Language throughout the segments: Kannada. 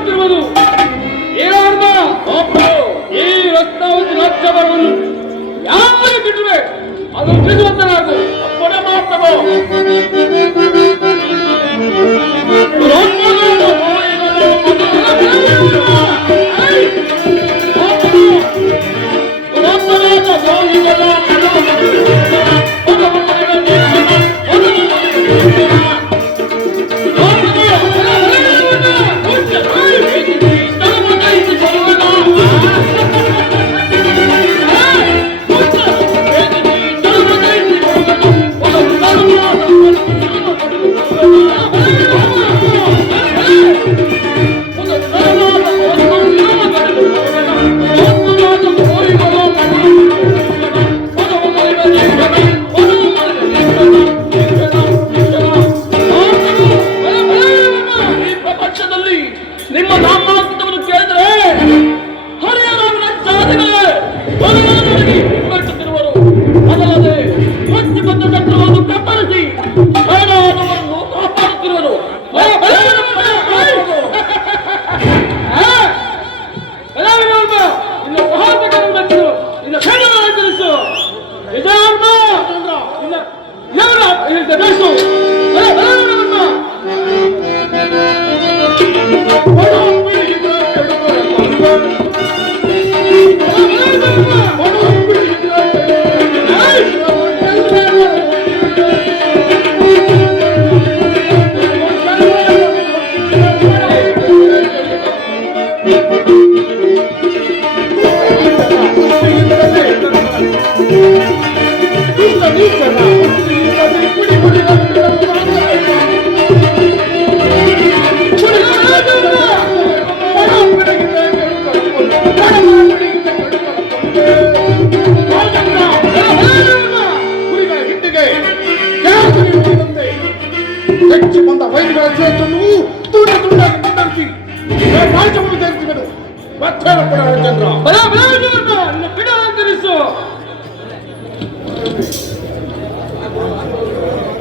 ಆಗುತ್ತಿರುವುದು ಏನಾರ್ಮ ಈ ರತ್ನಾವತಿ ರಾಜ್ಯಭರವನ್ನು ಯಾರು ಬಿಟ್ಟರೆ ಅದು ತಿಳಿಸುವಂತನಾಗು ಅಪ್ಪಣೆ ಮಾತವೋ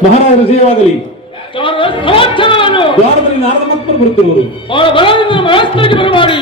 ಮಹಾರಾಜರ ಜಯವಾಗಲಿ. ದ್ವಾರದಲ್ಲಿ ನಾರದ ಮಕ್ಕಳು ಬರುತ್ತಿರುವರು. ಬರಮಾಡಿ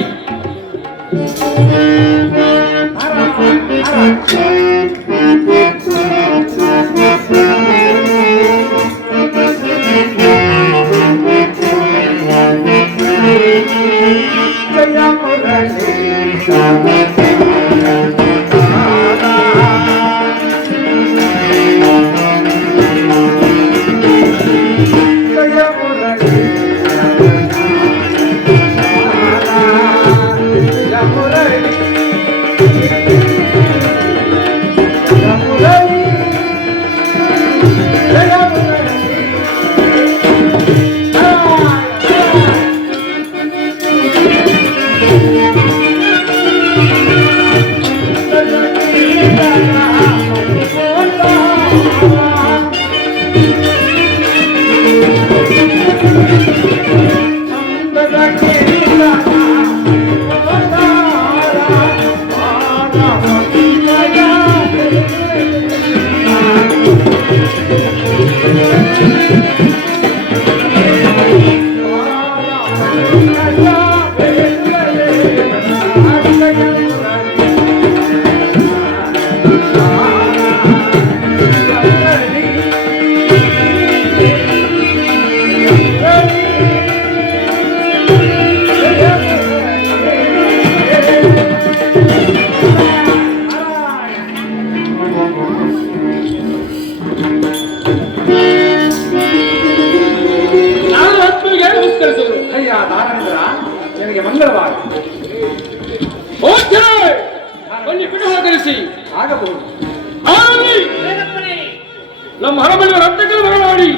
ನಿನಗೆ ಮಂಗಳವಾರ ಆಗಬಹುದು. ನಮ್ಮ ಹರಮನೆ ರಕ್ತಕ್ಕೆ ಬರಮಾಡಿ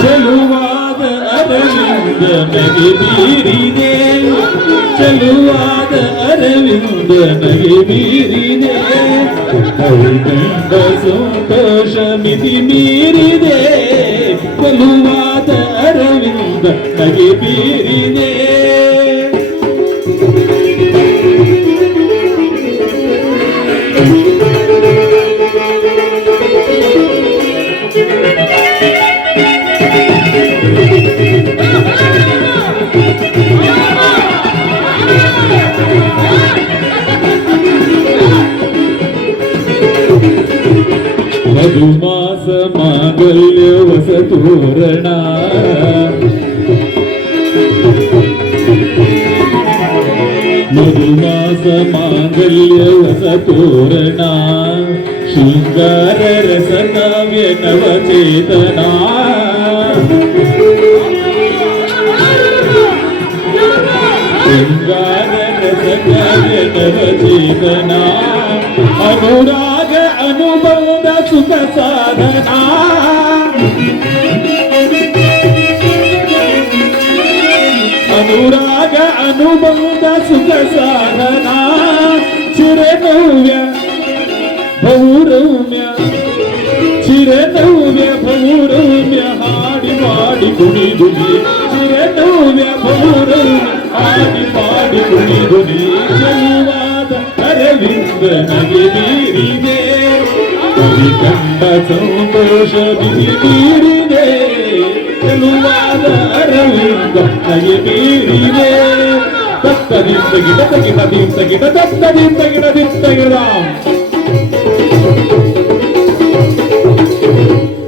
ಚೆಲುವಾದ ಅರವಿಂದ ನಗೆ ಬೀರಿದೆ, ಚೆಲುವಾದ ಅರವಿಂದ ನಗೆ ಬೀರಿದೆ, ಕೈಗಂಡ ಸಂತೋಷ ಮಿತಿ ಮೀರಿದೆ, ಚೆಲುವಾದ ಅರವಿಂದ ನಗೆ ಬೀರಿದೆ. ಮಧುಮಾಸ ಮಾಂಗಲ್ಯ ವಸತೋರಣ ಮಧುಮಾಸ ಮಾಂಗಲ್ಯ ವಸತೋರಣ ಶೃಂಗಾರ ರಸ ಕಾವ್ಯ ನವಚೇತನ ಶೃಂಗಾರ ರಸ ಕಾವ್ಯ ನವಚೇತನ ಅನುರಾಗ ಅನುಬಂಧ ಸುಖ ಸಾಧನ ಅನುರಾಗ ಅನುಬಂಧ ಸುಖ ಸಾಧನ ಚಿರನವ್ಯ ಭೌರಮ್ಯ ಚಿರನವ್ಯ ಭೌರಮ್ಯ ಹಾಡಿ ಮಾಡಿ ಕುಣಿದುನಿ ಚಿರನವ್ಯ ಭೌರಮ್ಯ ಹಾಡಿ ಮಾಡಿ ಕುಣಿದುನಿ ಚೆಲುವಾದ ಅರವಿಂದ ನಗೆ ಮೀರಿದೆ ಕವಿ ಕಂಡ ಸಂತೋಷ ಬಿಸಿ ಮೀರಿದೆ ಚೆಲುವಾದ ಅರವಿಂದ ನಗೆ ಮೀರಿದೆ ತತ್ತದಿಂದ ಗಿಡ ಗಿಡ ಗಿಡ ತತ್ತದಿಂದ ಗಿಡ ಗಿಡ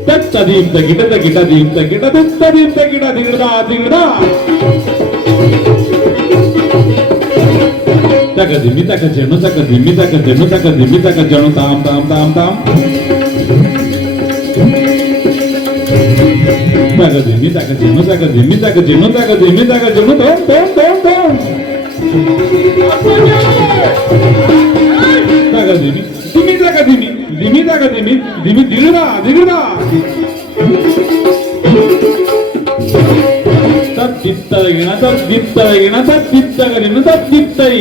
ತತ್ತದಿಂದ ಗಿಡದ ಗಿಡ ತತ್ತದಿಂದ ಗಿಡ ದಿಗಡ ತಕ ದಿಮ್ಮಿ ತಕ ಜನು ತಕ ದಿಮ್ಮಿ ತಕ ಜನು ತಕ ದಿಮ್ಮಿ ತಕ ಜನು ತಾಮ್ ತಾಮ್ ತಾಮ್ ತಾಮ್ ತಕ ದಿಮ್ಮಿ ತಕ ಜನು ತಕ ದಿಮ್ಮಿ ತಕ ಜನು ತಕ ದಿಮ್ಮಿ ತಕ ಜನು ತಾಮ್ ತಾಮ್ ತಾಮ್ ತಾಮ್ ತಕ ದಿಮ್ಮಿ ದಿಮ್ಮಿ ತಕ ದಿಮ್ಮಿ ದಿಮ್ಮಿ ತಕ ದಿಮ್ಮಿ ದಿಮ್ಮಿ ದಿಗಡ ತತ್ತಿತ್ತಗಿಣ ತತ್ತಿತ್ತಗಿಣ ತತ್ತಿತ್ತಗರಿನ ತತ್ತಿತ್ತೈ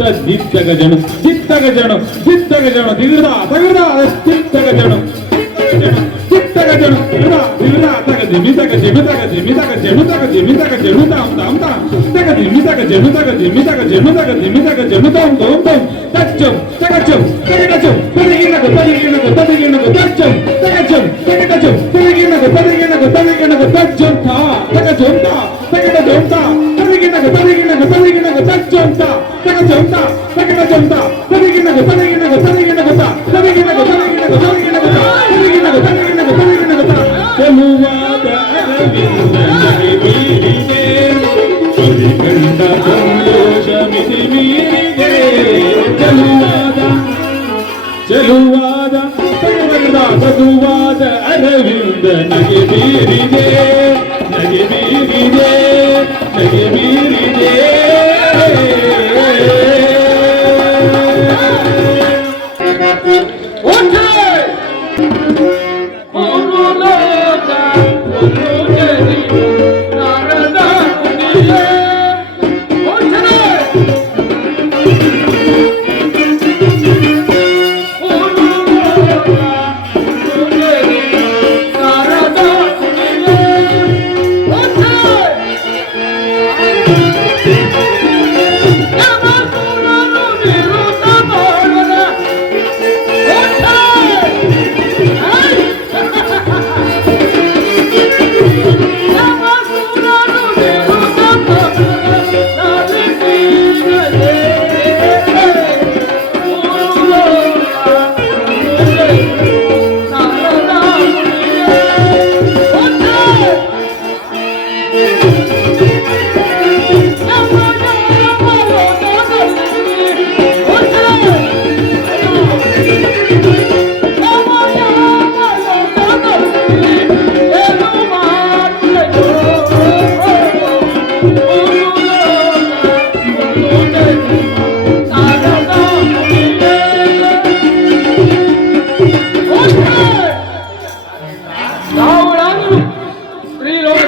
ತದ್ದಿತ್ತಗ ಜನು ದಿತ್ತಗ ಜನು ದಿಗಡ ತಗಡ ತಿತ್ತಗ ಜನು ಚಿತ್ತಗ ಜನು ದಿಗಡ ತಗ ದಿಮ್ಮಿ ತಗ ಜಿಮ್ಮಿ ತಗ ಜಿಮ್ಮಿ ತಗ ಜನು ತಗ ಜಿಮ್ಮಿ ತಗ ಜನು ತಾಮ್ ತಾಮ್ ತಾಮ್ ತಗ ದಿಮ್ಮಿ ತಗ ಜನು ತಗ ಜಿಮ್ಮಿ ತಗ ಜನು ತಗ ಜಿಮ್ಮಿ ತಗ ಜನು ತಾಮ್ ತಾಮ್ ತಾಮ್ ತಚ್ಚಂ ತಗಚಂ ತಗಚಂ ತದಿಗಿನಗ ತದಿಗಿನಗ ತಚ್ಚಂ ತಗಚಂ ತಗಚಂ ತದಿಗಿನಗ ತಚ್ಚಂ ತಾ ತಗಚಂ ತಾ ತಗಚಂ ತಾ ತದಿಗಿನಗ ತಚ್ಚಂ ತಾ ತಗಚಂ ತಾ ತಗಚಂ ತಾ ತದಿಗಿನಗ ತಾ ತದಿಗಿನಗ ತಾ ಚೆಲುವಾದ ಅರವಿಂದ ನಗೆ ಮೀರಿದೆ ಕವಿ ಕಂಡ ಸಂತೋಷ ಮಿತಿ ಮೀರಿದೆ ಚೆಲುವಾದ ಮಧುವಾದ ಅರವಿಂದ ನಗೆ ಮೀರಿದೆ ನಗೆ ಮೀರಿದೆ ನಗೆ ಮೀರಿದೆ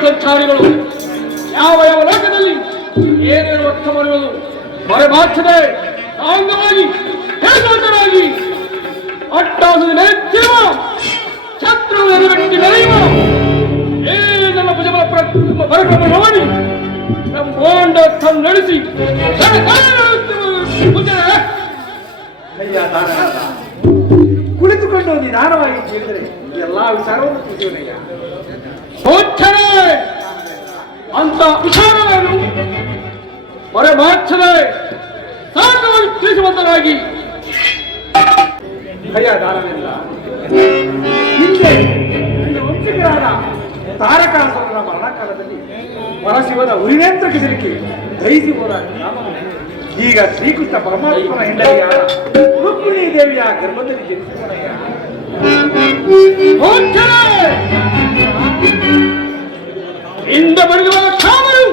ಸಂಚಾರಿಗಳು ಯಾವ ಯಾವ ಲೋಕದಲ್ಲಿ ಏನೇನು ಅರ್ಥ ಮಾಡುವುದು ಮರೆಮಾಚದೆ ಸಾಂಗವಾಗಿ ಹೇಗಾಟರಾಗಿ ಅಟ್ಟಾಸದ ನೆಚ್ಚಿರುವ ಶತ್ರು ನೆರವೆಟ್ಟಿ ನಡೆಯುವ ಏ ನನ್ನ ಭುಜಬಲ ನಮ್ಮ ಪರಕ್ರಮ ನೋಡಿ ಬ್ರಹ್ಮಾಂಡ ನಡೆಸಿ ಅಯ್ಯ ದಾನನಾಥ, ಕುಳಿತುಕೊಂಡು ನಿಧಾನವಾಗಿ ಕೇಳಿದರೆ ಎಲ್ಲಾ ವಿಚಾರವನ್ನು ತಿಳಿಸುವನಯ್ಯ. ಅಂತ ವಿಚಾರವೇನು ಹೊರೆ ಮಾರ್ಚದೆ ಸಾಕವಾಗಿ ತಿಳಿಸುವಂತರಾಗಿ. ಅಯ್ಯ ದಾನವೇಂದ್ರ, ಹಿಂದೆ ನಿನ್ನ ವಂಶಿಕರಾದ ತಾರಕಾಸುರನ ಮರಣಕಾಲದಲ್ಲಿ ಪರಶಿವನ ಉರಿನೇತ್ರ ಕಿಸಲಿಕ್ಕೆ ದಹಿಸಿ ಹೋದ ರಾಮನು ಈಗ ಶ್ರೀಕೃಷ್ಣ ಪರಮಾತ್ಮನ ಹೆಂಡತಿಯಾದ ರುಕ್ಮಿಣೀ ದೇವಿಯ ಗರ್ಭದಲ್ಲಿ ಜನಿಸಿದನಯ್ಯ. ಇಂದ ಬರೆಯುವ ಕಾಮರು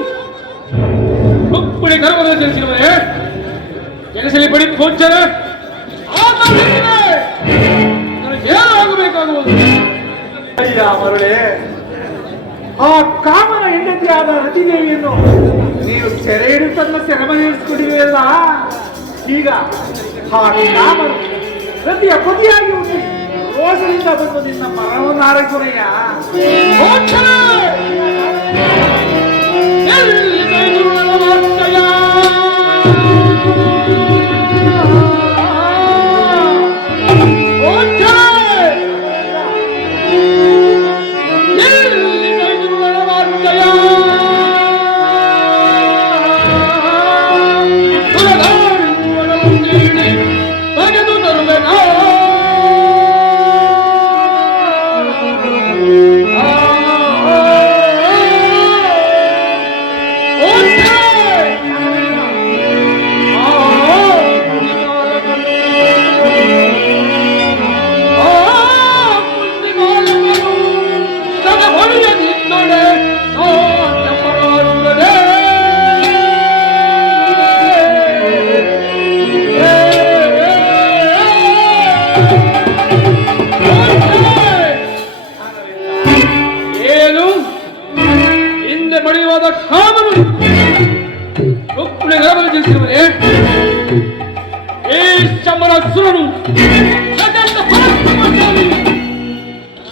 ರುಕ್ಮಿಣಿ ಗರ್ಭದಲ್ಲಿ ಜನಿಸಿರುವೇ ಕೆಲಸಲಿ ಬಡಿ ಪೋಚರ ಏನಾಗಬೇಕಾಗುವುದು? ಅಯ್ಯ ಮರಳೆ, ಆ ಕಾಮನ ಹೆಂಡತಿಯಾದ ರತಿದೇವಿಯನ್ನು ನೀನು ಸೆರೆ ಹಿಡಿದು ತನ್ನ ಸೆರೆಮನೆಯಿರಿಸಿಕೊಂಡಿದೆಯಲ್ಲ. ಈಗ ಆ ಕಾಮನು ರತಿಯ ಪತಿಯಾಗಿ ಹುಟ್ಟಿ ರೋಷದಿಂದ ಬಂದು ನಿನ್ನ ಮರಣವನ್ನು ಆರೈಸುವನಯ್ಯ.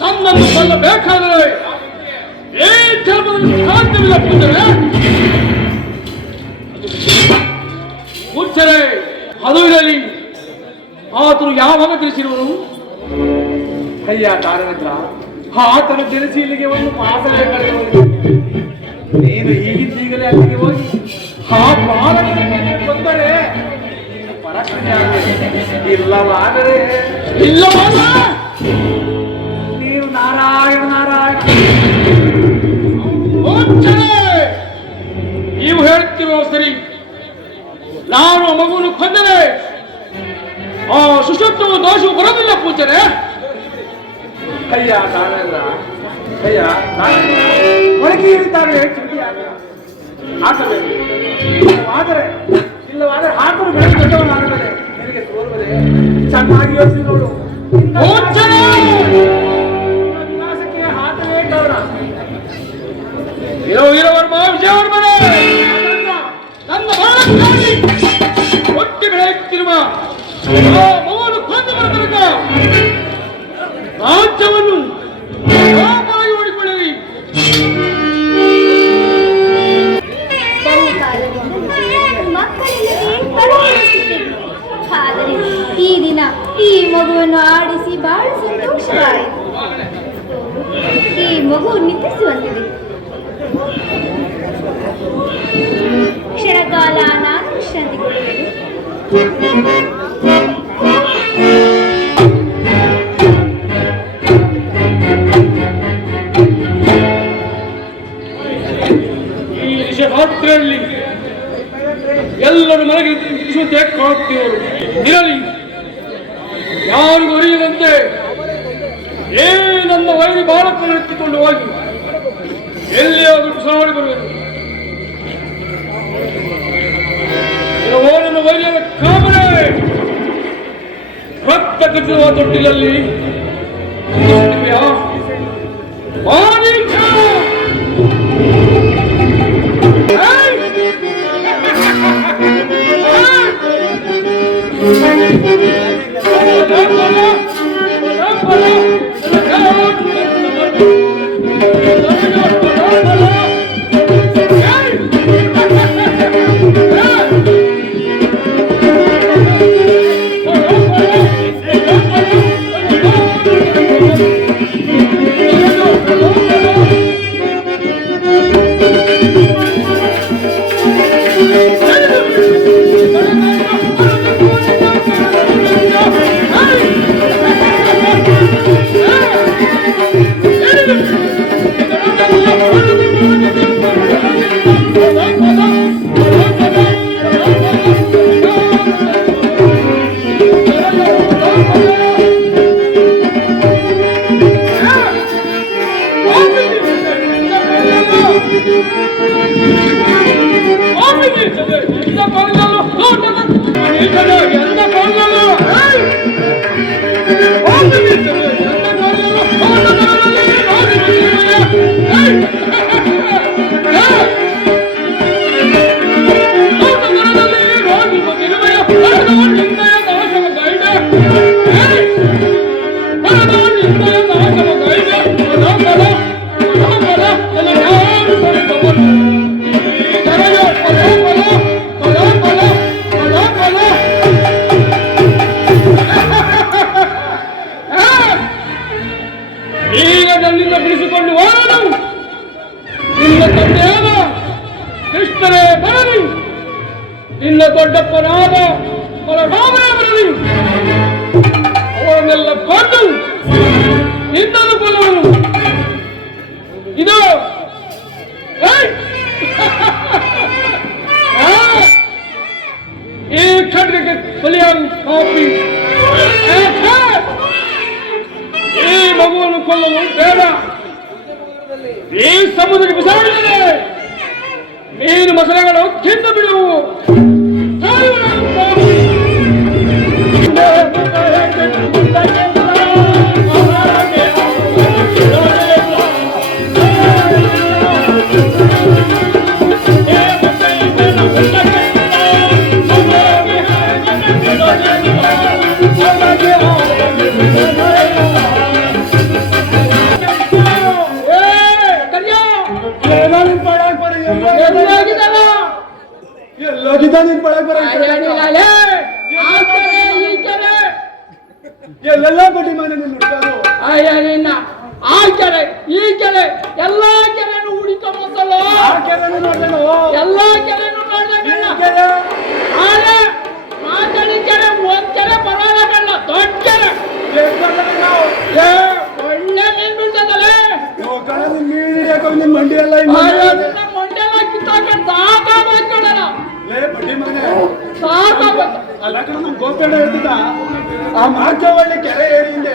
ನನ್ನನ್ನು ಕೊಲ್ಲಬೇಕಾದರೆ ಈ ಜನ್ಮದಲ್ಲಿ ಸಾಧ್ಯವಿಲ್ಲ ಪೂಜರೆ. ಪೂಜರೆ ಅದು ಇರಲಿ, ಆತನು ಯಾವಾಗ ತಿಳಿಸಿರುವನು? ಅಯ್ಯ ತಾರನೇಂದ್ರ, ಆತನ ಜನಿಸಿ ಇಲ್ಲಿಗೆ ಒಂದು ಮಾಸವೇ ಕಳೆದು ನೀನು ಈಗಿದ್ದೀಗಲೇ ಅಲ್ಲಿಗೆ ಹೋಗಿ ಆ ಬಾಲಕನಿಗೆ ಬಂದರೆ ನೀನು ಪರಾಕ್ರಮಿಯಾಗಬೇಕು. ಇಲ್ಲವಾದರೆ ನೀನು ನಾರಾಯಣ ನಾರಾಯಣ. ನೀವು ಹೇಳುತ್ತಿರುವ ಸರಿ. ನಾನು ಮಗುವನ್ನು ಕೊಂದರೆ ಆ ಸುಶುದ್ಧವು ದೋಷವು ಬರೋದಿಲ್ಲ ಪೂಜರೆ. ಅಯ್ಯ ತಾನೇಂದ್ರ, ಅಯ್ಯ ಒಳಗೆ ಇರಿದ್ದಾಗಲೇ ಹಾಕಬೇಕು. ಇಲ್ಲವಾದರೆ ಹಾಕಲು ಬೆಳಗ್ಗೆ ದೊಡ್ಡವನಾಗಬೇರೆ ನಿನಗೆ ತೋರುವುದೇ. ಚೆನ್ನಾಗಿ ಯೋಚಿಸಿ ನೋಡು. ವಿನಾಶಕ್ಕೆ ಹಾಕಲೇ ಗೌರ. ಇರೋವರ್ಮ ವಿಜಯವರ್ಮನೆ ನನ್ನ ಒಟ್ಟಿ ಬೆಳೆಯುತ್ತಿರುವ ಮಗನು ಕೊಂದು ಬರತನಕ ರಾಜ್ಯವನ್ನು ಓಡಿಕೊಳ್ಳಿರಿ. ಆದರೆ ಈ ದಿನ ಈ ಮಗುವನ್ನು ಆಡಿಸಿ ಬಹಳ ಸಂತೋಷವಾಯಿತು. ಈ ಮಗು ನಿದ್ರಿಸುವಂತಿದೆ. ಕ್ಷಣಕಾಲ ನಾನು ವಿಶ್ರಾಂತಿಗೊಳ್ಳುವೆನು. ಈ ನಿಶರಾತ್ರಿಯಲ್ಲಿ ಎಲ್ಲರೂ ಮನೆಗೆ ಕಾಣುತ್ತಿರುವರು ಇರಲಿ. ಯಾರಿಗೂ ಅರಿಯದಂತೆ ನನ್ನ ವೈರಿ ಬಾಲಕನ್ನು ಎತ್ತಿಕೊಂಡು ಹೋಗಿ ಎಲ್ಲಿಯಾದರೂ ಸಾಡಿ ಬರುವೆನು. ನನ್ನ ವೈರಿಯ ಕಾಮನೆ ರಕ್ತ ಕಚ್ಚಿರುವ ತೊಟ್ಟಿಲಲ್ಲಿ ನಿನ್ನ ದೊಡ್ಡಪ್ಪನಾದ ಬಲರಾಮನೇ ಬರಲಿ, ಅವರನ್ನೆಲ್ಲ ಕೊಂದು ನಿನ್ನನ್ನು ಕೊಲ್ಲುವನು. ಇದು ಏಯ್! ಈ ಖಡ್ಗಕ್ಕೆ ಬಲಿಯಾಗಿ ಕಾಪಿ. ಈ ಮಗುವನ್ನು ಕೊಲ್ಲಲು ಬೇಡ. ಈ ಸಮುದ್ರಕ್ಕೆ ಬಿಸಾಡಿದರೆ ಮೀನು ಮಸಳೆಗಳು ತಿಂದು ಬಿಡುವು. ಎಲ್ಲೋಗಿದ್ದ ನಿನ್ ಪಳಕ್ ಬರ ಎಲ್ಲೆಲ್ಲ ಬಡ್ಡಿ ಮನೆ ನಿನ್ ಹುಡ್ಕೋದು. ನಿನ್ನ ಆ ಕೆರೆ ಈ ಕೆರೆ ಎಲ್ಲಾ ಕೆರೆನು ಹುಡುಕೊಂಬಂದಲ್ಲ. ಆ ಕೆರೆನೂ ನೋಡ್ದೇನು? ಎಲ್ಲಾ ಕೆರೆನು ನೋಡ್ದೆ ಕೆರೆ ಆದ್ರೆ ಮಾತಾಡಿ ಕೆರೆ ಒಂದ್ ಕೆರೆ ಬರೋದಲ್ಲ, ದೊಡ್ಡ ಕೆರೆ. ಒಳ್ಳೆ ಮೀನ್ ಬೀಳ್ತದಲ್ಲ. ನಿನ್ ಮೀನ್ ಹಿಡಿಯಕ ನಿನ್ ಮಂಡಿ ಎಲ್ಲ ಮಂಡೆಲ್ಲ ಕಿತ್ತಾಕೊಂಡು ಸಾಕಾಗೋಯ್ತಲ್ಲ. ಬಡ್ಡಿ ಮನೆ ಸಾಕಾಗೋಯ್ತು. ಅಲ್ಲ ಕಣ ನಮ್ ಗೋಪೇಣ ಹೇಳ್ತಿದ್ದ, ಆ ಮಾಚವಳ್ಳಿ ಕೆರೆ ಏರಿಯಿಂದ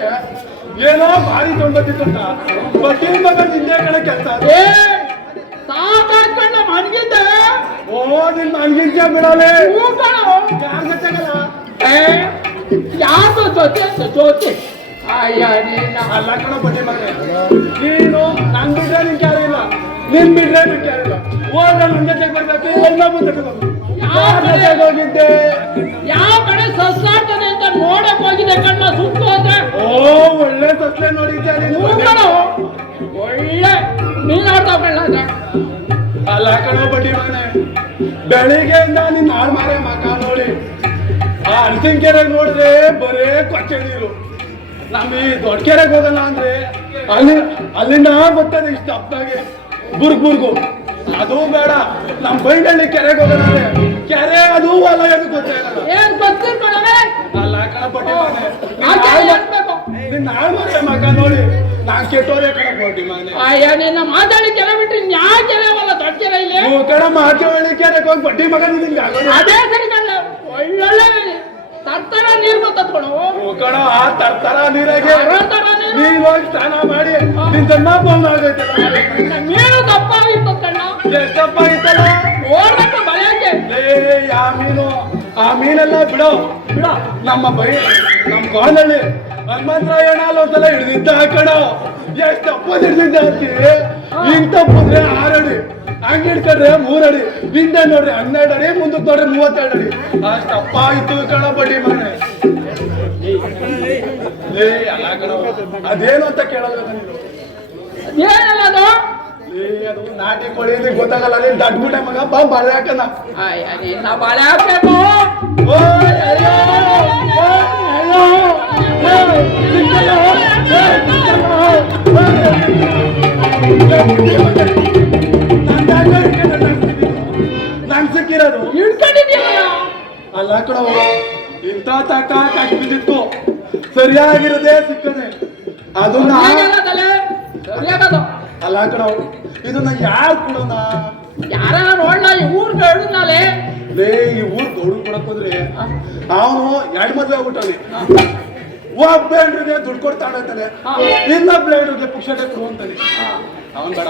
ಏನೋ ಭಾರಿ ತೊಂಬತ್ತಿತ್ತಂತ. ಬಡ್ಡಿ ಮಗ ನಿಂದೆ ಕಣ ಕೆಲಸ. ಸಾಕಾಗ್ಕೊಂಡ ಮನ್ಗಿದ್ದೆ. ಓ ನಿನ್ ಮನ್ಗಿಂಚ ಬಿಡೋಲೆ ಯಾರು ಜೊತೆ ಜೊತೆ ಅಯ್ಯ ನೀನ ಅಲ್ಲ ಕಣ ಬಡ್ಡಿ ಮಗ, ನೀನು ನನ್ ಬಿಟ್ರೆ ನಿನ್ ಕ್ಯಾರೆ ಇಲ್ಲ, ನಿನ್ ಬಿಟ್ರೆ ನಿನ್ ಕ್ಯಾರೆ ಇಲ್ಲ. ಹೋದ್ರೆ ನನ್ ಜೊತೆಗೆ ಬರ್ಬೇಕು, ಎಲ್ಲ ಬಂದ ಹೋಗಿದ್ದೆ. ಯಾವ ಕಡೆ ಸಸ್ಸಾಡ್ತದೆ ಅಂತ ನೋಡಕ್ ಹೋಗಿದೆ ಕಣ್ಣ ಸುಟ್ಟು ಹೋದ್ರೆ. ಓ ಒಳ್ಳೆ ಸಸ್ಲೆ ನೋಡಿದ್ದೆ ನೀನು. ಒಳ್ಳೆ ನೀನ್ ಆಡ್ತಾವ್ ಕಣ್ಣ. ಅಲ್ಲ ಕಣ ಬಡ್ಡಿ ಮಗನೆ, ಬೆಳಿಗ್ಗೆಯಿಂದ ನಿನ್ ಹಾಳು ಮಾರೆ ಮಕ ನೋಡಿ. ಆ ಅಣಸಿನ ಕೆರೆಗೆ ನೋಡಿದ್ರೆ ಬರೇ ಕೊಚ್ಚೆ ನೀರು. ನಮ್ ಈ ದೊಡ್ಡ ಕೆರೆಗೆ ಹೋಗಲ್ಲ ಅಂದ್ರೆ ಅಲ್ಲಿಂದ ಬರ್ತದೆ ಇಷ್ಟ ಅಪ್ಪಗೆ ಬುರ್ಗು. ಅದು ಬೇಡ, ನಮ್ ಬೈಡಳ್ಳಿ ಕೆರೆಗೆ ಹೋಗಲ್ಲ ಅಂದ್ರೆ ಕೆರೆ ಅದು ಅಲ್ಲ ಎಂದು ಗೊತ್ತಾಗಲ್ಲ. ಏನ್ ಗೊತ್ತಿರ್ಬೇಡವೆ. ಅಲ್ಲ ಕಣ ಬಡ್ಡಿ ಮಗನೆ, ನಿನ್ನ ಹಾಳು ಮಾರೆ ಮಕ ನೋಡಿ ನಾನ್ ಕೆಟ್ಟೋದೆ ಕಣ ಬಡ್ಡಿ ಮಗನೆ. ಅಯ್ಯ ನಿನ್ನ ಮಾತಾಡಿ ಕೆರೆ ಬಿಟ್ರಿ ನ್ಯಾ ಕೆರೆ ಅವಲ್ಲ ದೊಡ್ಡ ಕೆರೆ ಇಲ್ಲಿ. ಕಣ ಮಾಚವಳ್ಳಿ ಕೆರೆಗೆ ಹೋಗಿ ಬಡ್ಡಿ ಮಗ ನಿಂಗೆ ಅದೇ ಸರಿ ಕಣ್ಣ. ಒಳ್ಳೊಳ್ಳೆ ತರ್ತರ ನೀರ್ ಬರ್ತದ್ಕೊಳು. ಕಣ ಆ ತರ್ತರ ನೀರಾಗೆ ನೀನ್ ಹೋಗಿ ಸ್ನಾನ ಮಾಡಿ ನಿನ್ ತನ್ನ ಬಂದ್ ಆಗೈತಲ್ಲ. ಮೀನು ದಪ್ಪಾಗಿತ್ತು ಕಣ್ಣ. ಎಷ್ಟಪ್ಪ ಐತಲ್ಲ ಓಡಕ್ಕೆ ಬಳೆಯಕ್ಕೆ. ಆ ಮೀನು, ಆ ಮೀನೆಲ್ಲ ಬಿಡೋ ಬಿಡೋ. ನಮ್ಮ ನಮ್ ಗೋಣಲ್ಲಿ ಹನುಮಂತರಾಯಣ ಒಂದ್ಸಲ ಹಿಡ್ದಿದ್ದ ಕಣ. ಎಷ್ಟ್ ತಪ್ಪದ್ ಹಿಡ್ದಿದ್ದ ಅಂತೀವಿ. ಹಿಂಗ್ ತಪ್ಪುದ್ರೆ 6 ಅಡಿ, ಹಂಗ್ ಹಿಡ್ಕೊಂಡ್ರೆ 3 ಅಡಿ, ಹಿಂದೆ ನೋಡ್ರಿ 12 ಅಡಿ, ಮುಂದಕ್ಕೆ ನೋಡ್ರಿ 32 ಅಡಿ. ಅಷ್ಟಪ್ಪ ಇತ್ತು ಕಣ ಬಡ್ಡಿ ಮನೆ. ಅಲ್ಲ ಕಣ, ಅದೇನು ಅಂತ ಕೇಳಲ್ಲ ನೀನು. ಏನಲ್ಲ ಅದು? ಅದು ನಾಟಿ ಕೋಳಿ ಗೊತ್ತಾಗಲ್ಲ. ನೀನ್ ದಡ್ಬಿಟ್ಟೆ ಮಗ, ಬಾ ಬಾಳೆ ಹಾಕನ. ನಿನ್ನ ಬಾಳೆ ಹಾಕ್ಬೇಕು. ನಂಗ್ ಸಿಕ್ಕಿರೋದು ಹಿಡ್ಕೊಂಡಿದ್ಯಲ್ಲ. ಅಲ್ಲ ಕಣ, ಇಂಥ ತಕ್ಕ ಕಷ್ಟ ಬಿದ್ದಿತ್ತು, ಸರಿಯಾಗಿರದೆ ಸಿಕ್ಕದೆ ಅದನ್ನ. ಅಲ್ಲ ಕಣ, ಇದನ್ನ ಯಾರು ಕೊಡೋಣ? ಯಾರ ನೋಡ್ಲ ಈ ಊರ್ ಹೇಳಿದ್ನಾಲೆ. ಈ ಊರ್ ಗೌಡು ಕೊಡಕ್ ಹೋದ್ರೆ ಅವನು 2 ಮದ್ವೆ ಆಗ್ಬಿಟ್ಟವನಿ. ಒಬ್ಬ ಬ್ಲೇಡ್ರಿಗೆ ದುಡ್ಡು ಕೊಡ್ತಾನೆ ಅಂತಾನೆ, ಇನ್ನೊಬ್ಬ ಬ್ಲೇಡ್ರಿಗೆ ಪುಕ್ಷಟೆ ಕೊಡು ಅಂತಾನೆ. ಅವನ್ ಬೇಡ,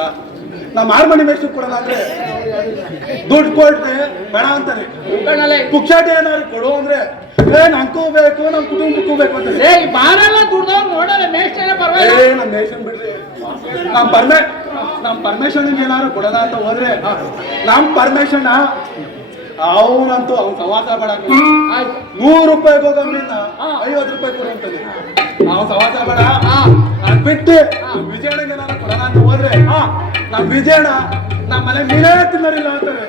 ನಾ ಮಾರ್ಮಣಿ ಮೇಷ್ಟು ಕೊಡೋಣ ಅಂದ್ರೆ ದುಡ್ಡು ಕೊಟ್ರೆ ಬೇಡ ಅಂತಾನೆ. ಪುಕ್ಷಟೆ ಏನಾದ್ರು ಕೊಡು ಅಂದ್ರೆ ನಂಗೂ ಬೇಕು, ನಮ್ ಕುಟುಂಬಕ್ಕೂ ಬೇಕು ಅಂತಾನೆ. ಬಾರೆಲ್ಲ ದುಡ್ಡು ನೋಡಲ್ಲ ಮೇಷ್ಟೇ ಪರವಾಗಿಲ್ಲ. ನಮ್ ನೇಷನ್ ಬಿಡ್ರಿ, ನಮ್ ಪರ್ಮಿಷನ್ ಏನಾದ್ರು ಕೊಡೋಣ ಅಂತ ಹೋದ್ರೆ ನಮ್ ಪರ್ಮಿಷನ್ ಅವನಂತೂ ಅವ್ನ್ ಸವಾಸ ಬೇಡ. 100 ರೂಪಾಯಿಗೆ ಹೋಗೋ ಮೀನ 50 ರೂಪಾಯಿ ಕೊಡು ಅಂತಾನೆ. ಅವ್ನ್ ಸವಾಸ ಬೇಡ. ಅದ್ ಬಿಟ್ಟು ವಿಜಯಣ್ಣಗೆ ಏನಾದ್ರು ಕೊಡೋಣ ಅಂತ ಹೋದ್ರೆ ನಮ್ ವಿಜಯಣ್ಣ ನಮ್ಮ ಮನೆ ಮೀನೇ ತಿನ್ನೋರಿಲ್ಲ ಅಂತಾರೆ.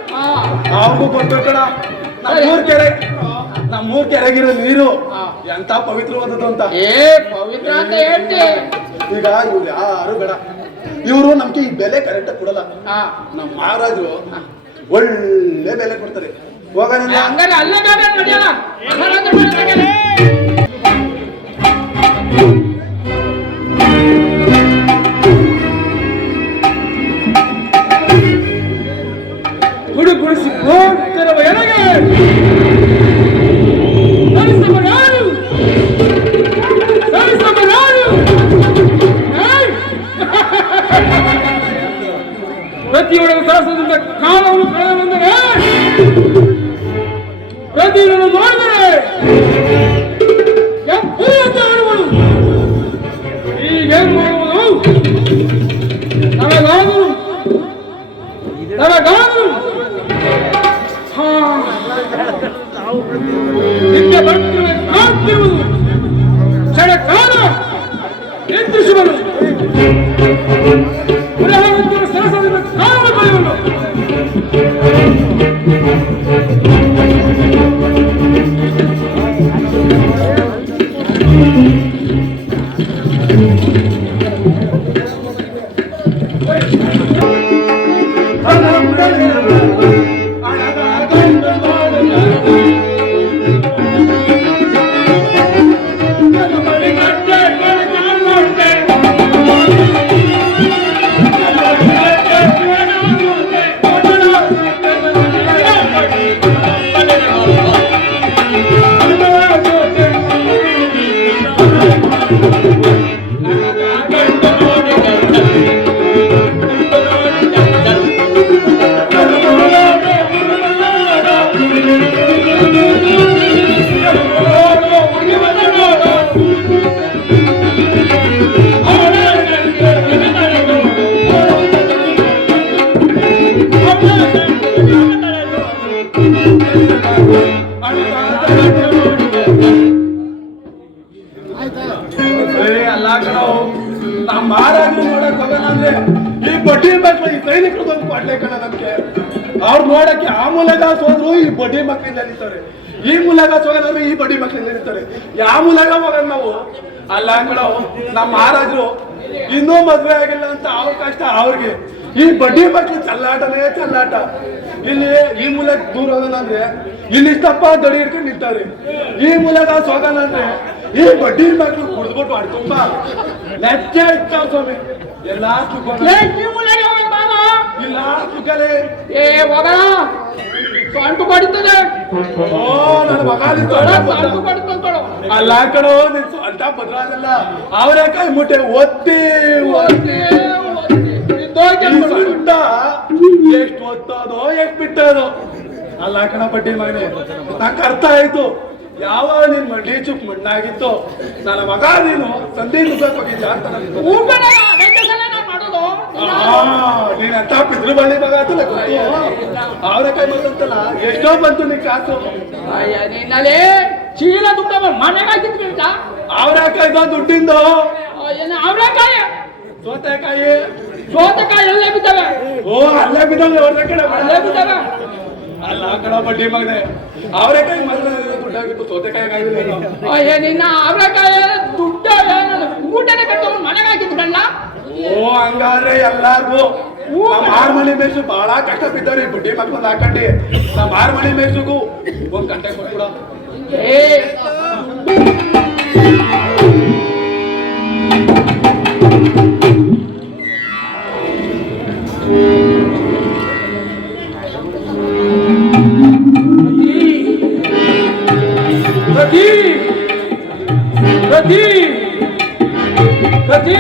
ಅವ್ರಿಗೂ ಕೊಡ್ಬೇಕಣ. ನಮ್ಮೂರ್ ಕೆರೆಗಿರೋ ನೀರು ಎಂತ ಪವಿತ್ರವಾದದ್ದು ಅಂತ. ಪವಿತ್ರ ಅಂತ ಹೇಳ್ತಿ. ಈಗ ಇವ್ರು ಯಾರು ಬೇಡ, ಇವರು ನಮ್ಗೆ ಈ ಬೆಲೆ ಕರೆಕ್ಟ್ ಕೊಡಲ್ಲ. ನಮ್ಮ ಮಹಾರಾಜರು ಒಳ್ಳೆ ಬೆಲೆ ಕೊಡ್ತಾರೆ. ಹೋಗೋಣ ಹಂಗಾರೆ ಅಲ್ಲೇ ಬೇಡ ನಡೆಯಲ್ಲ ಮಹಾರಾಜರು ಮಾಡಿದಾಗೆ. ಗುಡುಗುಡಿಸಿ ಹೋಗ್ತಿರುವ ಎಳೆಗೆ ಸರಿಸಬರಾರು ಸರಿಸಬರಾರು. ಪ್ರತಿಯೊಳಗ ಸರಸದಿಂದ ಕಾಲವನ್ನು ಕಳೆದಂದರೆ ಪ್ರತಿಯನ್ನು ನೋಡಿದರೆ ಎಂತ ಆಡುವುದು. ಈಗೇನು ಮಾಡುವುದು? ನನಗಾದರು ನಿತ್ಯ ಬರ್ತಿರುವೆ ಕಾಡ್ತಿರುವುದು ಕ್ಷಣ ಕಾಲ ನಿಂತ್ರಿಸುವುದು. ಪುನಃ ಒಂದರ ಸರಸದಿಂದ ಕಾಲ ಕಳೆಯುವುದು. ನಮ್ಮ ಮಹಾರಾಜರು ನೋಡಕ್ ಹೋಗೋಣ ಅಂದ್ರೆ ಈ ಬಡ್ಡಿ ಮಕ್ಳು ಈ ಸೈನಿಕರು ಬಂದು ಕೊಡ್ಲೇ ಕಣ ನಮ್ಗೆ. ಅವ್ರು ನೋಡಕ್ಕೆ ಆ ಮೂಲಗ ಸೋದ್ರು ಈ ಬಡ್ಡಿ ಮಕ್ಳಿಂದ ನಿಲ್ತಾರೆ, ಈ ಮೂಲಗ ಸೋದ್ರು ಈ ಬಡ್ಡಿ ಮಕ್ಳಿಂದ ನಿಲ್ತಾರೆ. ಯಾವ ಮೂಲಗ ಹೋಗೋಣ ನಾವು? ಅಲ್ಲ ಕಣೋ, ನಮ್ಮ ಮಹಾರಾಜರು ಇನ್ನೂ ಮದ್ವೆ ಆಗಿಲ್ಲ ಅಂತ ಅವ್ರ ಕಷ್ಟ ಅವ್ರಿಗೆ. ಈ ಬಡ್ಡಿ ಮಕ್ಳು ಚಲ್ಲಾಟನೇ ಚಲ್ಲಾಟ. ಇಲ್ಲಿ ಈ ಮೂಲಕ ದೂರ ಹೋಗೋಣ ಅಂದ್ರೆ ಇಲ್ಲಿ ಇಷ್ಟಪ್ಪ ದಡಿ ಹಿಡ್ಕೊಂಡು ನಿಂತಾರೆ. ಈ ಮೂಲಕ ಹೋಗೋಣ ಅಂದ್ರೆ ಈ ಬಡ್ಡಿ ಮಕ್ಳು ಕುಡ್ದ್ಬಿಟ್ಟು ಆಡ್ಕೊಂಬ ಲೆಚ್ಚೆ ಇರ್ತಾವ ಸ್ವಾಮಿ. ಎಲ್ಲಾ ಇಲ್ಲ ಸುಖಲೇ ಏ ಹೋಗ ಸೊಂಟು ಬಡಿತದೆ. ಓ ನನ್ನ ಮಗ ಸೊಂಟು ಬಡಿತದ. ಅಲ್ಲ ಕಣೋ, ನಿನ್ ಸ್ವಂತ ಬದ್ರಾಗಲ್ಲ. ಅವರೇ ಕೈ ಮುಟ್ಟೆ ಒತ್ತಿ ಒತ್ತಿ ಸ್ವಂತ ಎಷ್ಟು ಒತ್ತೋದೋ ಎಷ್ಟು ಬಿಟ್ಟೋದೋ. ಅಲ್ಲ ಕಣ ಬಡ್ಡಿ ಮಗನೇ, ನಂಗೆ ಅರ್ಥ ಆಯ್ತು. ಯಾವ ನಿನ್ ಮಂಡಿ ಚುಕ್ ಮಣ್ಣಾಗಿತ್ತು. ನನ್ನ ಮಗ ನೀನು ಸಂಧಿ ನುಗ್ಗಕ್ ಹೋಗಿದ್ದ ಅಂತ ನೀನಂತ ಪಿತೃ ಬಳ್ಳಿ ಮಗ ಅಂತಲ್ಲ ಗೊತ್ತು. ಅವ್ರ ಕೈ ಬಂತಲ್ಲ ಎಷ್ಟೋ ಬಂತು ನಿನ್ ಕಾಸು. ನಿನ್ನಲ್ಲಿ ಚೀಲ ದುಡ್ಡ ಮನೆಗಾಗಿತ್ತು. ಅವ್ರ ಕೈದ ದುಡ್ಡಿಂದು ಅವ್ರಕಾಯಿ ಸೋತೆಕಾಯಿ ಸೋತೆಕಾಯಿ ಎಲ್ಲೇ ಬಿದ್ದಾವೆ. ಓ ಅಲ್ಲೇ ಬಿದ್ದಾವೆ, ಅವ್ರ ಕಡೆ ಅಲ್ಲೇ ಬಿದ್ದಾವೆ. ಅಲ್ಲ ಕಣ ಬಡ್ಡಿ ಮಗನೆ, ಅವರೇ ಕೈ ಮೊದಲ ದುಡ್ಡಾಗಿತ್ತು, ಸೋತೆಕಾಯಿ ಆಗಿಲ್ಲ. ನಿನ್ನ ಅವ್ರಕಾಯಿ ದುಡ್ಡ ಊಟನೇ ಕಟ್ಟ ಮನೆಗಾಗಿತ್ತು ಕಣ್ಣ. ಓ ಹಂಗಾದ್ರೆ ಎಲ್ಲಾರ್ಗು ನಮ್ಮ ಆರ್ಮನಿ ಮೇಸು ಬಹಳ ಕಷ್ಟ ಬಿದ್ದವ್ರಿ ಬುಡ್ಡಿ ಮಕ್ಳು ಹಾಕೊಂಡಿ. ನಮ್ಮ ಆರ್ಮನಿ ಮೇಸುಗೂ ಒಂದ್ ಗಂಟೆ ಕೊಟ್ಬಿಡ. ಪ್ರತಿ ಪ್ರತಿ ಪ್ರತಿ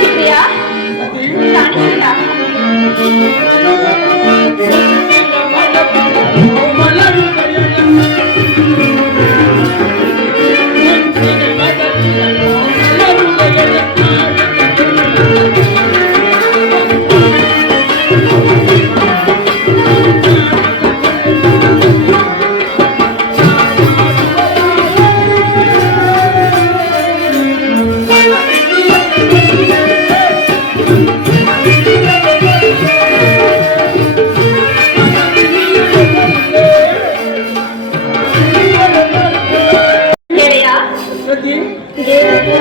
ಪ್ರಿಯಾ, ಕಾಣಿಸ್ತಿಲ್ಲ? ಗೆಳೆಯ, ಸತಿ ಗೆಳೆಯ.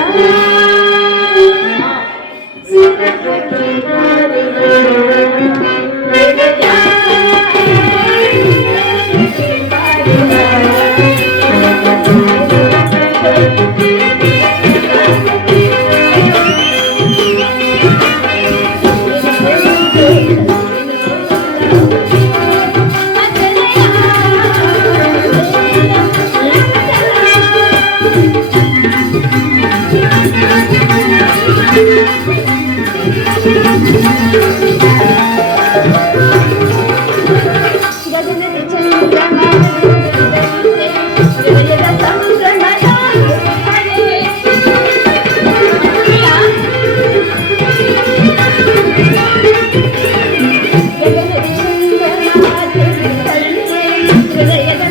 ಗಗನದ ಚಂದ್ರಮ ಹೃದಯದ ಸಂಭ್ರಮದ ಗಗನದ ಚಂದ್ರಮ ಹೃದಯದ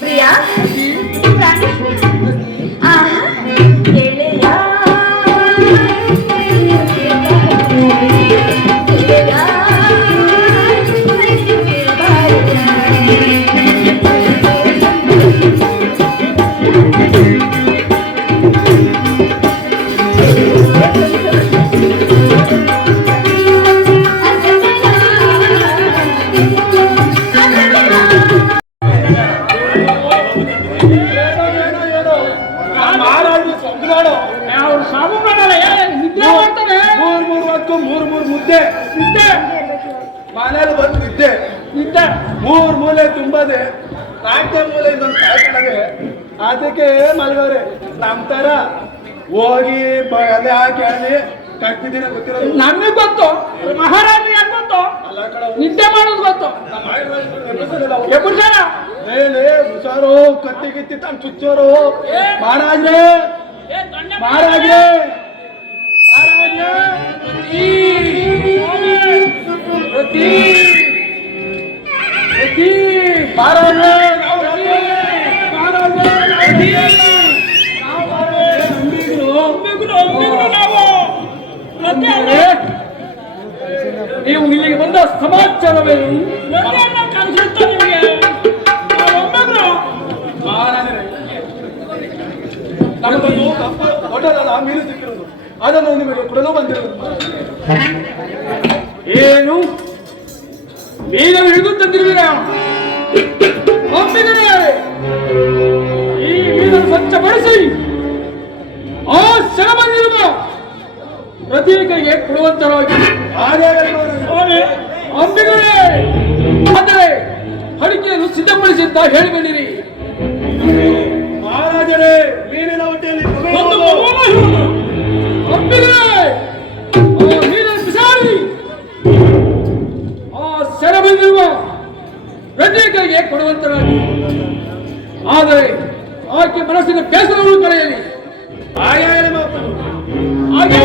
ಪ್ರಿಯಾ, ಆಹಾ, ಗೆಳೆಯ, ಗೆಳೆಯ, ಮಾರಾಡಿ ಸೊಂಗ್ನಾಡು ಅವ್ರು ಸಾಬು ಮಾಡಲ್ಲ, ನಿದ್ರೆ ಮಾಡ್ತಾರೆ. ಮೂರ್ ಹೊತ್ತು ಮೂರ್ ಮುದ್ದೆ ನಿದ್ದೆ ಮನೇಲಿ ಬಂದು ನಿದ್ದೆ ನಿದ್ದೆ ಮೂರ್ ಮೂಲೆ ತುಂಬದೆ ನಾಲ್ಕನೇ ಮೂಲೆ ಇನ್ನೊಂದು ಕಾಯ್ಕೊಂಡಾಗೆ ಅದಕ್ಕೆ ಮಲಗವ್ರೆ ನಮ್ ತರ ಹೋಗಿ ಎಲೆ ಹಾಕಿ ಎಣ್ಣೆ ಕಟ್ಟಿದಿನ ಗೊತ್ತಿರೋದು ನಮಗೆ ಗೊತ್ತು, ಮಹಾರಾಜರಿಗೆ ಯಾಕೆ ಗೊತ್ತು? ಅಲ್ಲ ಕಡ ನಿದ್ದೆ ಮಾಡೋದು ಗೊತ್ತು. ಎಬ್ಬರು ಜನ ಮೇಲೆ ಹುಷಾರು ಕತ್ತಿ ಗಿತ್ತಿ ತಮ್ಮ ಚುಚ್ಚೋರು ಮಹಾರಾಜ್ರೆ ಮಹಾರಾಜ್ರೆ ಮಹಾರಾಜ್ರೆ ಮಹಾರಾಜ್ರೆ ನೀವು ಇಲ್ಲಿಗೆ ಬಂದ ಸಮಾಚಾರವೇನು? ಕಲಿಸುತ್ತ ನಿಮಗೆ ಮಹಾರಾಜರೇ ನಮ್ಮದೊಂದು ಕಪ್ಪ ದೊಡ್ಡದಾದ ಮೀನು ಸಿಕ್ಕಿರೋದು ಅದನ್ನು ನಿಮಗೆ ಕೊಡಲು ಬಂದಿರೋದು ಏನು ಮೀನು ಹಿಡಿದು ತಂದಿರುವಿರಾ? ಒಮ್ಮಿಗರೇ ಈ ಮೀನನ್ನು ಸ್ವಚ್ಛಪಡಿಸಿ ಆ ಸೆಳ ಬಂದಿರುವ ಪ್ರತೀಕರಿಗೆ ಕೊಡುವಂತರಾಗಿ ಅಂಬಿಗರೇ ಅಂದರೆ ಅಡಿಕೆಯನ್ನು ಸಿದ್ಧಪಡಿಸಿ ಅಂತ ಹೇಳಿಕೊಂಡಿರಿ. ಮಹಾರಾಜರೇ ಮೀನಿನ ಹೊಟ್ಟೆಯಲ್ಲಿ ಅಂಬಿಗರೇ ಆ ಮೀನನ್ನು ಬಿಸಾಡಿ ಆ ಸೆಳ ಬಂದಿರುವ ಪ್ರತೀಕರಿಗೆ ಕೊಡುವಂತರಾಗಿ. ಆದರೆ ಆಕೆ ಮನಸ್ಸಿನ ಬೇಸರವನ್ನು ಕಳೆಯಲಿ. ಹಾಗೆ ಹಾಗೆ